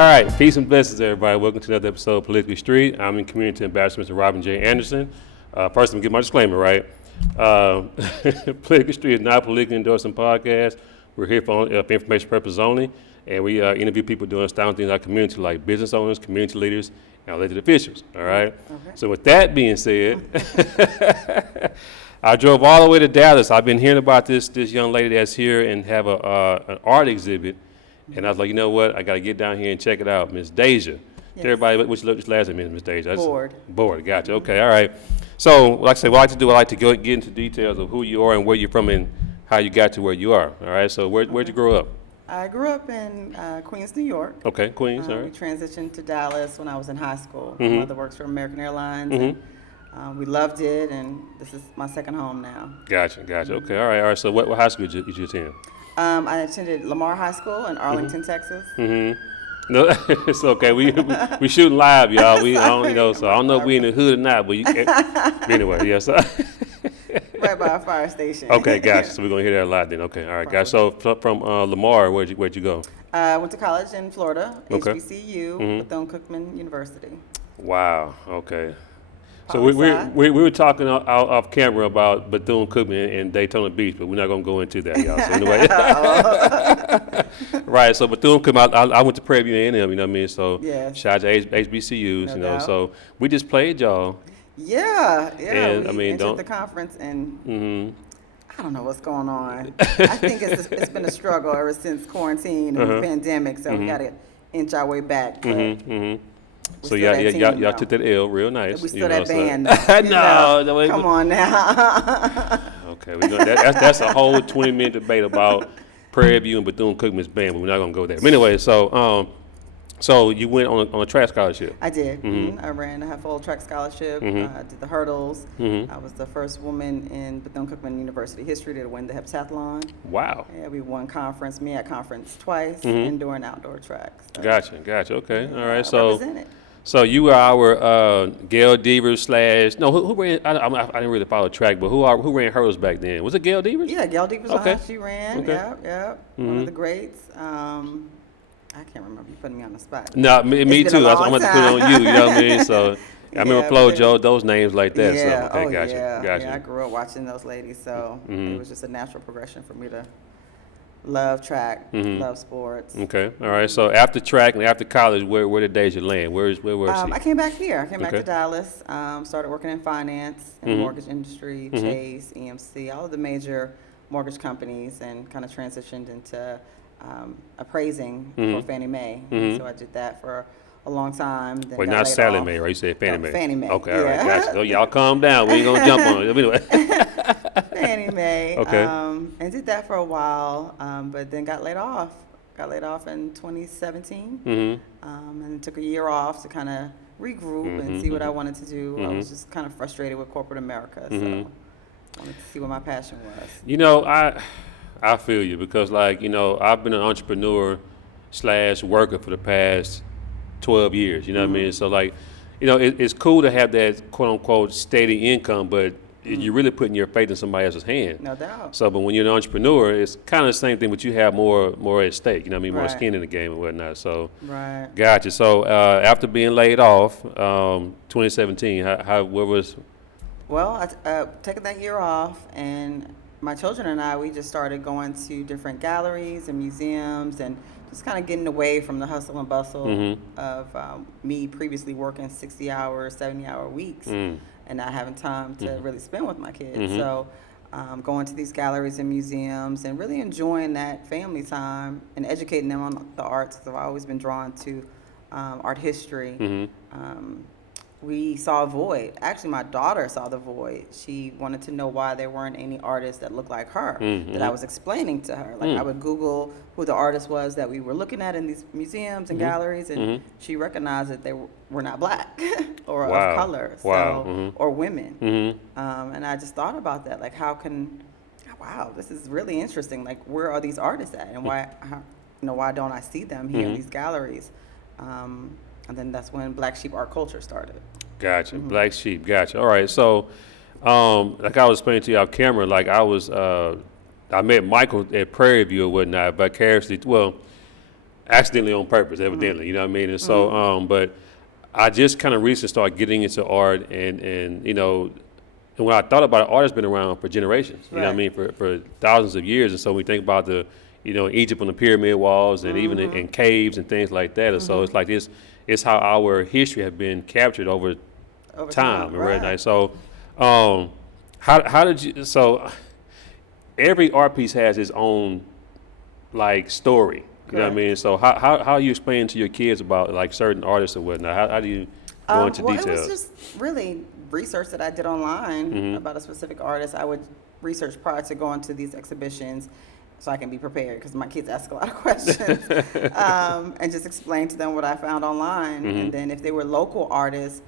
All right, peace and blessings, everybody. Welcome to another episode of Politically Street. I'm in Community Ambassador Mr. Robin J. Anderson. First, I'm going to get my disclaimer right. Politically Street is not a politically endorsing podcast. We're here for information purposes only, and we interview people doing astounding things in our community, like business owners, community leaders, and elected officials. All right. Okay. So with that being said, I drove all the way to Dallas. I've been hearing about this young lady that's here and have an art exhibit. And I was like, you know what? I got to get down here and check it out. Miss Daisha. Yes. Everybody, which last name is Miss Daisha? Board. Board, gotcha. Okay, all right. So, like I say, what I like to do, I like to get into details of who you are and where you're from and how you got to where you are. All right, so where'd you grow up? I grew up in Queens, New York. Okay, Queens, all right. We transitioned to Dallas when I was in high school. Mm-hmm. My mother works for American Airlines. Mm-hmm. And, we loved it, and this is my second home now. Gotcha. Okay, all right. So what high school did you attend? I attended Lamar High School in Arlington, Texas. Mm-hmm. No, it's okay. We shooting live, y'all. We don't, so I don't know if we in the hood or not, but anyway, yes. Right by a fire station. Okay, gotcha. So we're gonna hear that a lot then. Okay, all right, guys. So from Lamar, where'd you go? I went to college in Florida, okay. HBCU, Bethune-Cookman University. Wow. Okay. So we were talking off camera about Bethune-Cookman and Daytona Beach, but we're not going to go into that, y'all. So anyway, right. So Bethune-Cookman, I went to Prairie View A&M, you know what I mean. So yes. Shout out to HBCUs, no you know. doubt. So we just played y'all. Yeah. And we entered the conference, and I don't know what's going on. I think it's been a struggle ever since quarantine and the pandemic. So we got to inch our way back. So y'all took that L real nice. We still that band. No, come on now. Okay, that's a whole 20-minute debate about Prairie View and Bethune-Cookman's band, but we're not gonna go there. But anyway, so you went on a track scholarship. I did. I ran a full track scholarship. I did the hurdles. I was the first woman in Bethune-Cookman University history to win the heptathlon. Wow. Yeah, we won conference, MEAC conference twice, indoor and outdoor tracks. So. Gotcha. Okay, all right. Represented. So you were our Gail Devers / who ran? I didn't really follow track, but who ran hurdles back then? Was it Gail Devers? Yeah, Gail Devers. Okay. She ran. Okay. Yep. One of the greats. I can't remember. You putting me on the spot. No, me too. I'm going to put it on you. You know what I mean? So I remember Flo Joe, those names like that. Yeah. So, okay, gotcha. Yeah, I grew up watching those ladies, so it was just a natural progression for me to love track, love sports. Okay, all right. So after track and after college, where did Daisha land? Where was she? I came back here. I came back to Dallas. Started working in finance, in the mortgage industry, Chase, EMC, all of the major mortgage companies, and kind of transitioned into appraising for Fannie Mae. So I did that for a long time. Then wait, not Sally Mae, right? You said Fannie Mae. Fannie Mae. Okay, all right, gotcha. So y'all calm down. We ain't gonna jump on it. Anyway. Fannie Mae. Okay. And did that for a while, but then got laid off. Got laid off in 2017, and took a year off to kind of regroup and see what I wanted to do. I was just kind of frustrated with corporate America, so wanted to see what my passion was. You know, I feel you because, like, you know, I've been an entrepreneur / worker for the past 12 years. You know what I mean? So, like, you know, it's cool to have that quote unquote steady income, but you're really putting your faith in somebody else's hand. No doubt. So, but when you're an entrepreneur, it's kind of the same thing, but you have more at stake. You know what I mean? More Right. skin in the game and whatnot. So, Right. gotcha. So, after being laid off, 2017, what was? Well, I taken that year off, and my children and I, we just started going to different galleries and museums and just kind of getting away from the hustle and bustle of me previously working 60-hour, 70-hour weeks and not having time to really spend with my kids. So going to these galleries and museums and really enjoying that family time and educating them on the arts, because I've always been drawn to art history. We saw a void. Actually, my daughter saw the void. She wanted to know why there weren't any artists that looked like her that I was explaining to her. Like I would Google who the artist was that we were looking at in these museums and galleries, and she recognized that they were not black or of color, or women. And I just thought about that, like wow, this is really interesting. Like, where are these artists at, and why don't I see them here in these galleries? And then that's when Black Sheep art culture started. Gotcha. Black Sheep. Gotcha. All right. So, like I was explaining to you off camera, like I met Michael at Prairie View or whatnot vicariously. Well, accidentally on purpose, evidently. You know what I mean? And so, but I just kind of recently started getting into art, and you know, and when I thought about it, art has been around for generations. You know what I mean? For thousands of years. And so we think about the, you know, Egypt on the pyramid walls, and even in caves and things like that. And so it's like this. It's how our history has been captured over time. Right. Right? So, how did you? So, every art piece has its own like story. You know what I mean? So how you explain to your kids about like certain artists or whatnot? How do you go into details? It was just really research that I did online about a specific artist. I would research prior to going to these exhibitions so I can be prepared, because my kids ask a lot of questions, and just explain to them what I found online. And then if they were local artists,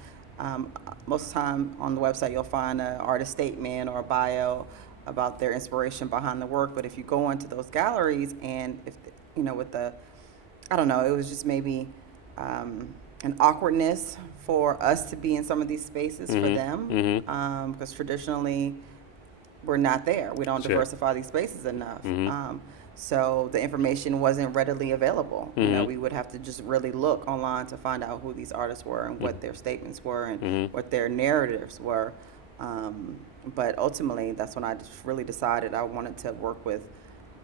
most of the time on the website you'll find an artist statement or a bio about their inspiration behind the work. But if you go into those galleries, and if you know, with the, I don't know, it was just maybe an awkwardness for us to be in some of these spaces for them, because traditionally we're not there. We don't diversify these spaces enough. So the information wasn't readily available. You know, we would have to just really look online to find out who these artists were and what their statements were and what their narratives were. But ultimately, that's when I just really decided I wanted to work with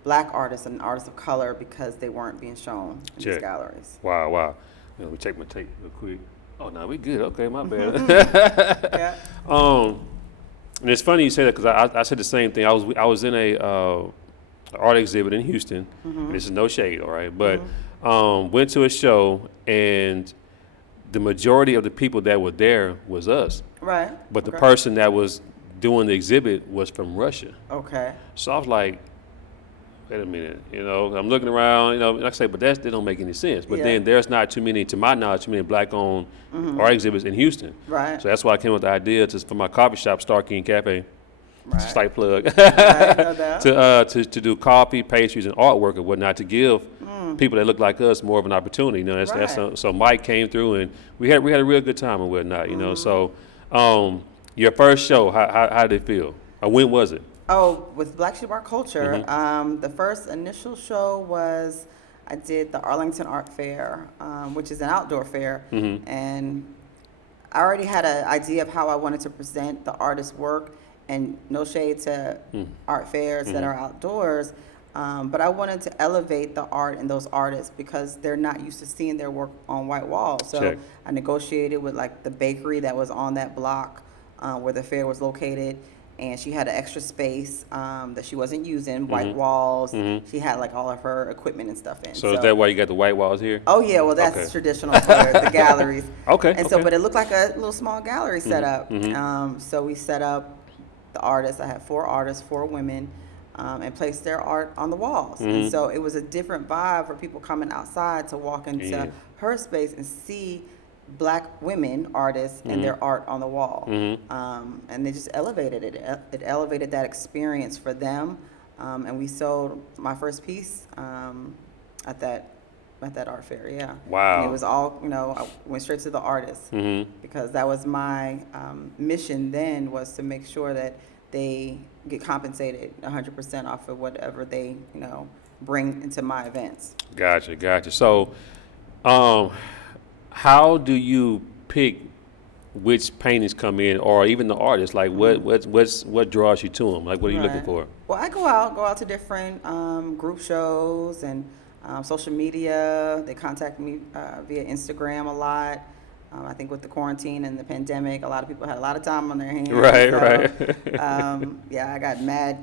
Black artists and artists of color, because they weren't being shown in these galleries. Wow. Let me check my tape real quick. Oh, no, we good. Okay, my bad. Yeah. And it's funny you say that, because I said the same thing. I was in a art exhibit in Houston. This is no shade, all right? But went to a show, and the majority of the people that were there was us. Right. But the person that was doing the exhibit was from Russia. Okay. So I was like, wait a minute, you know, I'm looking around, you know, like I say, but that don't make any sense. But then there's not too many, to my knowledge, too many Black-owned art exhibits in Houston. Right. So that's why I came up with the idea for my coffee shop, Star King Cafe, slight plug, to do coffee, pastries, and artwork and whatnot, to give people that look like us more of an opportunity. You know, so Mike came through, and we had a real good time and whatnot. You know, so your first show, how did it feel? Or when was it? Oh, with Black Sheep Art Culture, the first initial show was, I did the Arlington Art Fair, which is an outdoor fair, and I already had an idea of how I wanted to present the artist's work, and no shade to art fairs that are outdoors, but I wanted to elevate the art and those artists, because they're not used to seeing their work on white walls. So I negotiated with like the bakery that was on that block where the fair was located, and she had an extra space that she wasn't using, white walls. She had like all of her equipment and stuff in. So is that why you got the white walls here? Oh yeah, well that's traditional for the galleries. And so, but it looked like a little small gallery set up. So we set up the artists. I had 4 artists, 4 women, and placed their art on the walls. And so it was a different vibe for people coming outside to walk into her space and see Black women artists and their art on the wall. And they just elevated it. It elevated that experience for them. And we sold my first piece at that art fair, yeah. Wow. And it was all, you know, I went straight to the artists, because that was my mission then, was to make sure that they get compensated 100% off of whatever they, you know, bring into my events. Gotcha. So, how do you pick which paintings come in, or even the artists? Like, what draws you to them? Like, what are you looking for? Well, I go out to different group shows and social media. They contact me via Instagram a lot. I think with the quarantine and the pandemic, a lot of people had a lot of time on their hands. Right. Yeah, I got mad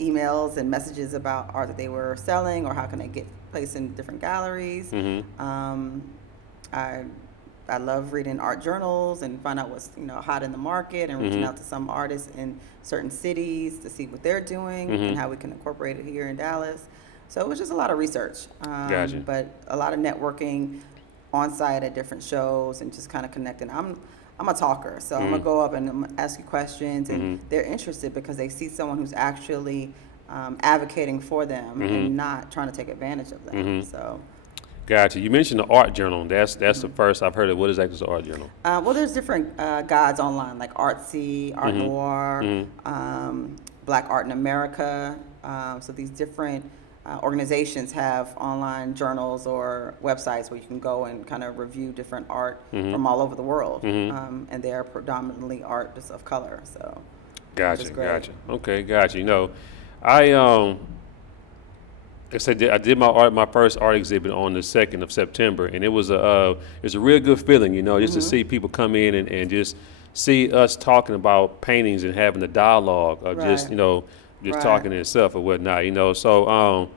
emails and messages about art that they were selling, or how can they get placed in different galleries. I love reading art journals and find out what's, you know, hot in the market, and reaching out to some artists in certain cities to see what they're doing and how we can incorporate it here in Dallas. So it was just a lot of research, but a lot of networking on site at different shows, and just kind of connecting. I'm a talker, so I'm gonna go up and I'm gonna ask you questions, and they're interested because they see someone who's actually advocating for them and not trying to take advantage of them. So. Gotcha. You mentioned the art journal. That's the first I've heard of. What exactly is the art journal? Well, there's different guides online, like Artsy, Art Noir, Black Art in America. So these different organizations have online journals or websites where you can go and kind of review different art from all over the world, and they're predominantly artists of color. So, Gotcha, gotcha. Okay, gotcha. You know, I I said I did my first art exhibit on the 2nd of September, and it was a real good feeling, you know, just to see people come in and just see us talking about paintings and having a dialogue, or just just talking in itself or whatnot, you know. So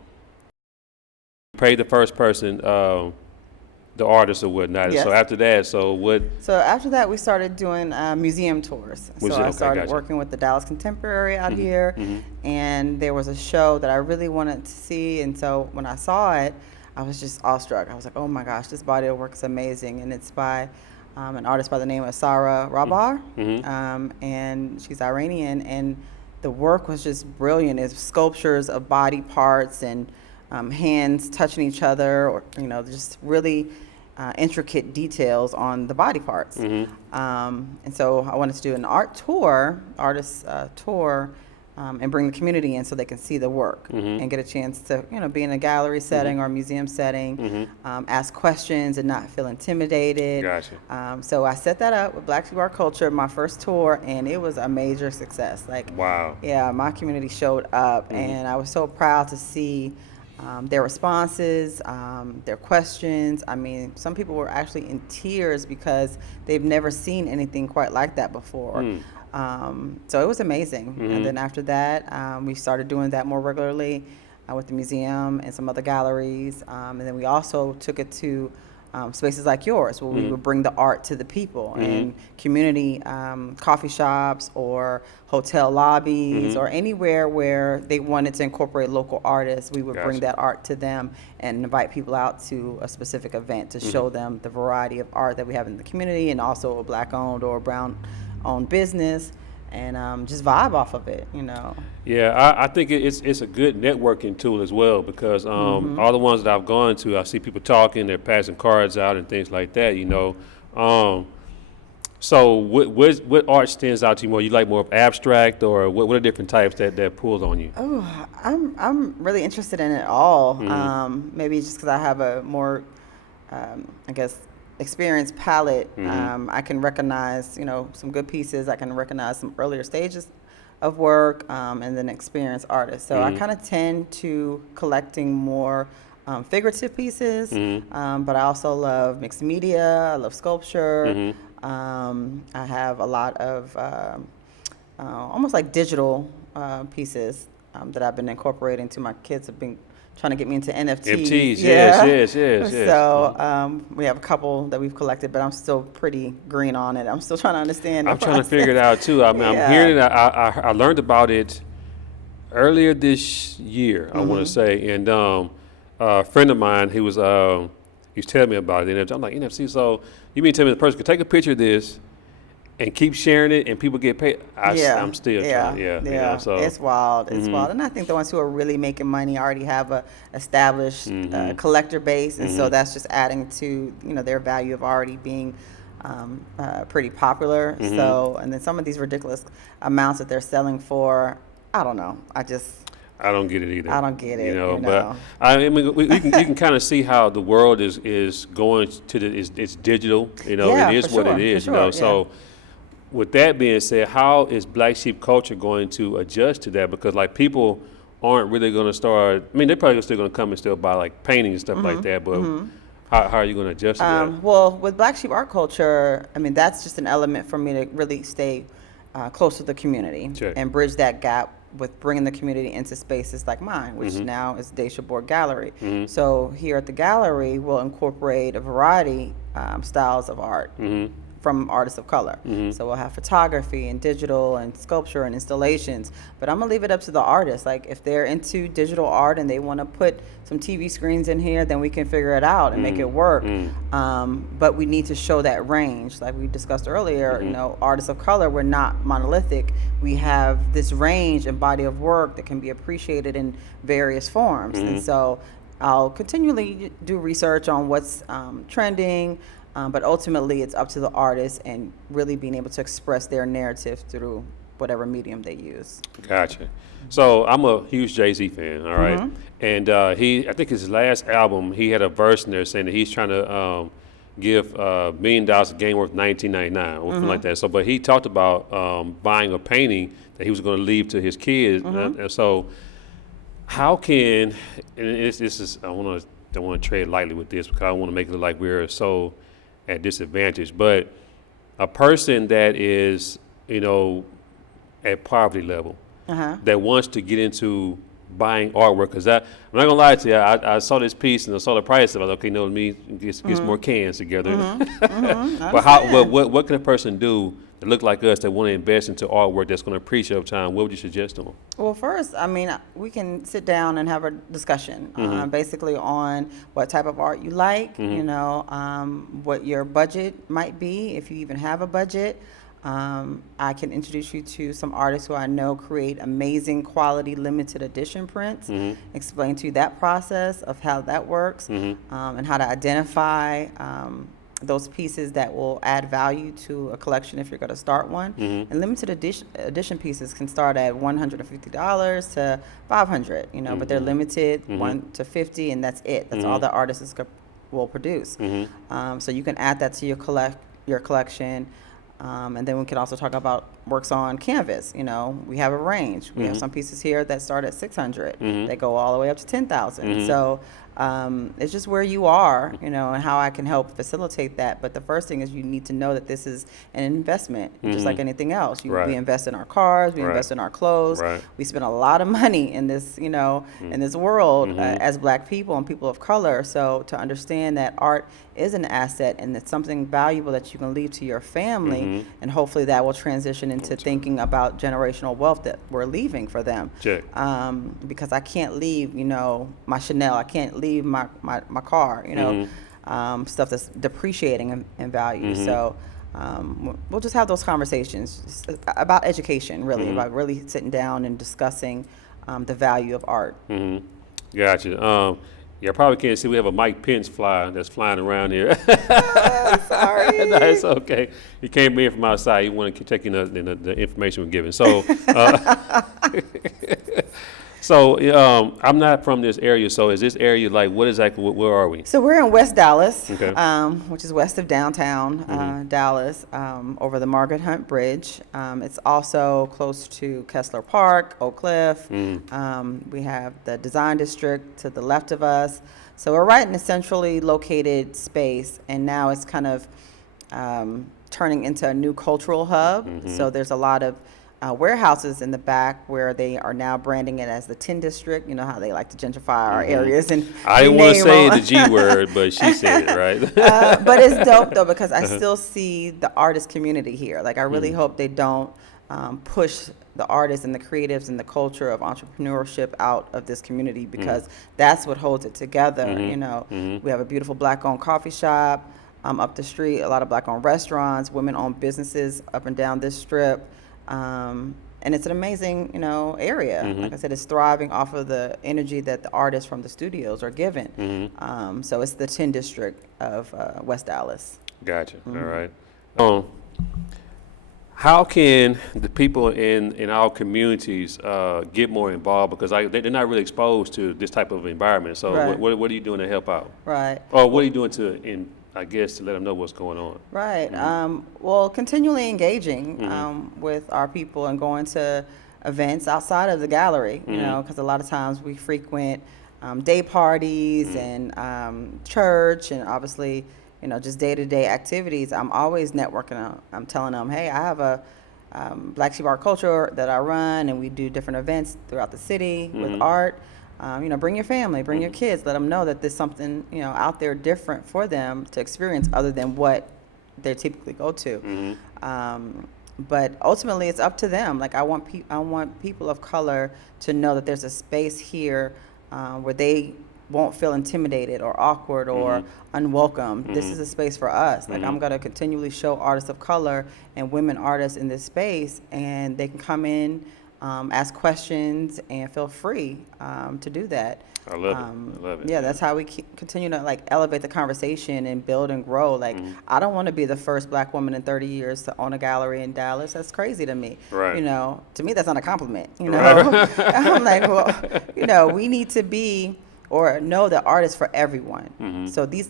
paid the first person, the artist or whatnot. Yes. So after that, So after that, we started doing museum tours. So I started working with the Dallas Contemporary out here, and there was a show that I really wanted to see. And so when I saw it, I was just awestruck. I was like, oh my gosh, this body of work is amazing. And it's by an artist by the name of Sarah Rabar, and she's Iranian. And the work was just brilliant. It's sculptures of body parts and hands touching each other, or just really intricate details on the body parts. And so I wanted to do an artist tour, and bring the community in so they can see the work and get a chance to be in a gallery setting or a museum setting, ask questions and not feel intimidated. Gotcha. So I set that up with Black Sheep Art Culture, my first tour, and it was a major success. Like, wow. Yeah, my community showed up, and I was so proud to see their responses, their questions. I mean, some people were actually in tears because they've never seen anything quite like that before. So it was amazing. And then after that, we started doing that more regularly with the museum and some other galleries. And then we also took it to spaces like yours, where we would bring the art to the people, and community coffee shops or hotel lobbies or anywhere where they wanted to incorporate local artists. We would bring that art to them and invite people out to a specific event to show them the variety of art that we have in the community, and also a Black-owned or brown-owned business, and just vibe off of it, Yeah, I think it's a good networking tool as well, because all the ones that I've gone to, I see people talking, they're passing cards out and things like that, So what art stands out to you more? You like more of abstract, or what are different types that pulls on you? Oh, I'm really interested in it all. Maybe just because I have a more, I guess, experienced palette. I can recognize, some good pieces. I can recognize some earlier stages of work, and then experienced artists. So I kind of tend to collecting more figurative pieces, but I also love mixed media. I love sculpture. I have a lot of almost like digital pieces that I've been incorporating to. My kids have been trying to get me into NFTs. Yes. So we have a couple that we've collected, but I'm still pretty green on it. I'm still trying to understand. I'm trying to figure it out too. I mean, I'm hearing it. I learned about it earlier this year, I want to say, and a friend of mine, he was telling me about it. I'm like, NFC. So you mean tell me the person could take a picture of this and keep sharing it, and people get paid? I'm still trying. So it's wild. It's wild. And I think the ones who are really making money already have a established collector base, and so that's just adding to their value of already being pretty popular. So, and then some of these ridiculous amounts that they're selling for, I don't know. I don't get it either. I don't get it. But I mean, you can kind of see how the world is going to it's digital. It is what it is. So. With that being said, how is Black Sheep Culture going to adjust to that? Because people aren't really going to start. I mean, they're probably still going to come and still buy paintings and stuff like that. But how are you going to adjust to that? Well, with Black Sheep Art Culture, I mean, that's just an element for me to really stay close to the community and bridge that gap with bringing the community into spaces like mine, which now is Daisha Board Gallery. So here at the gallery, we'll incorporate a variety styles of art. From artists of color. So we'll have photography and digital and sculpture and installations, but I'm gonna leave it up to the artists. Like, if they're into digital art and they want to put some TV screens in here, then we can figure it out and make it work. But we need to show that range, like we discussed earlier. Artists of color, we're not monolithic. We have this range and body of work that can be appreciated in various forms. And so I'll continually do research on what's trending. But ultimately, it's up to the artist and really being able to express their narrative through whatever medium they use. Gotcha. So I'm a huge Jay-Z fan, all right? And I think his last album, he had a verse in there saying that he's trying to give $1 million a game worth $19.99 or something like that. So, but he talked about buying a painting that he was going to leave to his kids. And so, how can, and this is, don't want to tread lightly with this because I don't want to make it look like we're so at disadvantage. But a person that is, at poverty level, that wants to get into buying artwork, because I'm not gonna lie to you, I saw this piece and I saw the price of it. I was like, okay, let me get some more cans together. But what can a person do that look like us that want to invest into artwork that's going to appreciate over time? What would you suggest to them? Well, first, we can sit down and have a discussion, basically on what type of art you like, what your budget might be, if you even have a budget. I can introduce you to some artists who I know create amazing quality limited edition prints, explain to you that process of how that works, and how to identify those pieces that will add value to a collection if you're going to start one. And limited edition pieces can start at $150 to $500, but they're limited 1 to 50, and that's it. That's all the artists will produce. So you can add that to your collection. And then we can also talk about works on canvas. We have a range. We have some pieces here that start at 600. They go all the way up to 10,000. So it's just where you are, and how I can help facilitate that. But the first thing is you need to know that this is an investment, just like anything else. We invest in our cars, we invest in our clothes. We spend a lot of money in this, in this world as Black people and people of color. So to understand that art is an asset and it's something valuable that you can leave to your family, and hopefully that will transition into thinking about generational wealth that we're leaving for them. Because I can't leave, my Chanel, I can't leave my car, stuff that's depreciating in value. So we'll just have those conversations about education, really, about really sitting down and discussing the value of art. Gotcha. Yeah, I probably can't see. We have a Mike Pence fly that's flying around here. Sorry. No, it's okay. He came in from outside. He wanted to take in the information we're giving. So, I'm not from this area. So, is this area like what exactly? Where are we? So we're in West Dallas, which is west of downtown Dallas, over the Margaret Hunt Bridge. It's also close to Kessler Park, Oak Cliff. We have the Design District to the left of us. So we're right in a centrally located space, and now it's kind of turning into a new cultural hub. So there's a lot of warehouses in the back where they are now branding it as the Tin District. You know how they like to gentrify our areas. And I didn't want to say the G word, but she said it, right? But it's dope, though, because I still see the artist community here. Like, I really hope they don't push the artists and the creatives and the culture of entrepreneurship out of this community, because that's what holds it together. We have a beautiful Black-owned coffee shop up the street, a lot of Black-owned restaurants, women-owned businesses up and down this strip. And it's an amazing, area. Like I said, it's thriving off of the energy that the artists from the studios are given. So it's the Tin District of West Dallas. Gotcha. All right. How can the people in our communities get more involved? Because they're not really exposed to this type of environment. So what are you doing to help out? Or what are you doing to let them know what's going on? Well, continually engaging with our people and going to events outside of the gallery, because a lot of times we frequent day parties and church, and obviously, just day-to-day activities. I'm always networking. I'm telling them, hey, I have a Black Sheep Art Culture that I run, and we do different events throughout the city with art. Bring your family, bring your kids, let them know that there's something, out there different for them to experience other than what they typically go to. But ultimately, it's up to them. Like, I want people of color to know that there's a space here where they won't feel intimidated or awkward or unwelcome. This is a space for us. Like, I'm going to continually show artists of color and women artists in this space, and they can come in ask questions, and feel free to do that. I love it. I love it. Yeah, that's how we continue to like elevate the conversation and build and grow. Like, I don't want to be the first Black woman in 30 years to own a gallery in Dallas. That's crazy to me. Right. You know, to me, that's not a compliment. You know, Right. I'm like, well, you know, we need to be or know that art is for everyone. So these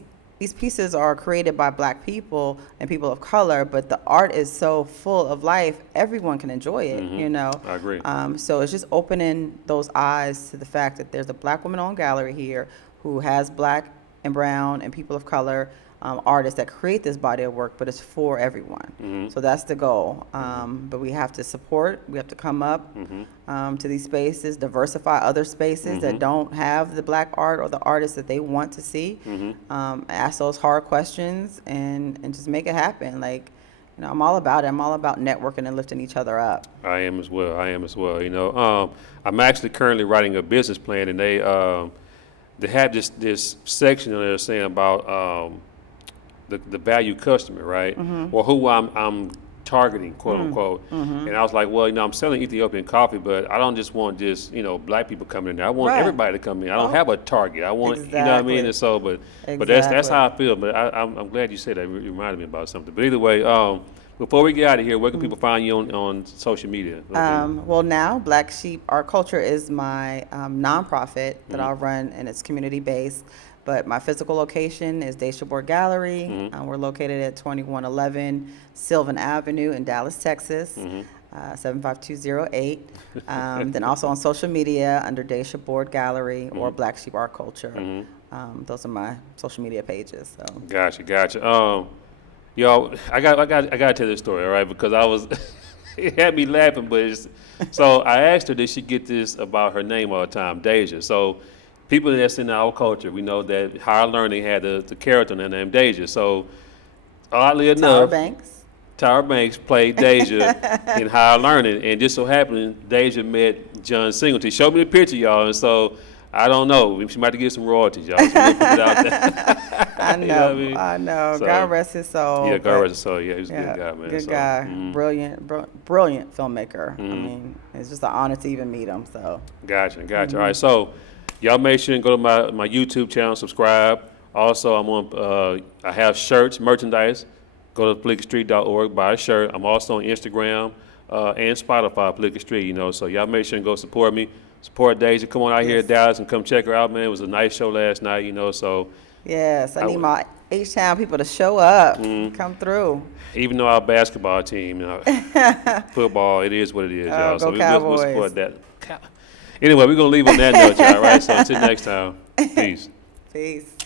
pieces are created by Black people and people of color, but the art is so full of life, everyone can enjoy it, you know? I agree. So it's just opening those eyes to the fact that there's a Black woman-owned gallery here who has Black and brown and people of color artists that create this body of work, but it's for everyone. So that's the goal. But we have to support, we have to come up to these spaces, diversify other spaces that don't have the Black art or the artists that they want to see, ask those hard questions and just make it happen. Like, you know, I'm all about it. I'm all about networking and lifting each other up. I am as well. You know, I'm actually currently writing a business plan, and they have this section in there saying about the value customer, right? Or who I'm targeting, quote unquote. And I was like, well, you know, I'm selling Ethiopian coffee, but I don't just want just, you know, Black people coming in there. I want everybody to come in. I don't have a target. I want, you know what I mean? And so, but that's how I feel. But I'm glad you said that. It reminded me about something. But either way, before we get out of here, where can people find you on social media? Well, now Black Sheep Art Culture is my nonprofit that I'll run, and it's community-based. But my physical location is Daisha Board Gallery. We're located at 2111 Sylvan Avenue in Dallas, Texas, 75208. Then also on social media under Daisha Board Gallery or Black Sheep Art Culture. Those are my social media pages. So. Gotcha. Yo, I got to tell this story, all right? Because I was, it had me laughing, but so I asked her, did she get this about her name all the time, Daisha? So people that's in our culture, we know that higher learning had the character in their name, Daisha. So oddly enough, Tyra Banks played Daisha in higher learning, and just so happened, Daisha met John Singleton. Showed me the picture, y'all, and so I don't know. She might have to get some royalties, y'all. So we'll put it out there. I know. You know what I mean? I know. So, God rest his soul. Yeah, God rest his soul. Yeah, he was a good guy, man. Good guy. Brilliant filmmaker. I mean, it's just an honor to even meet him. So. Gotcha. All right, so y'all make sure and go to my YouTube channel, subscribe. Also, I'm on. I have shirts, merchandise. Go to PoliticallyStreet.org, buy a shirt. I'm also on Instagram and Spotify, Political Street. You know, so y'all make sure and go support me. Support Daisha. Come on out here at Dallas and come check her out, man. It was a nice show last night, you know, so. Yes, I need my H-Town people to show up, come through. Even though our basketball team, you know, football, it is what it is, y'all. So we'll support that. Anyway, we're going to leave on that note, y'all, right? So until next time, peace. Peace.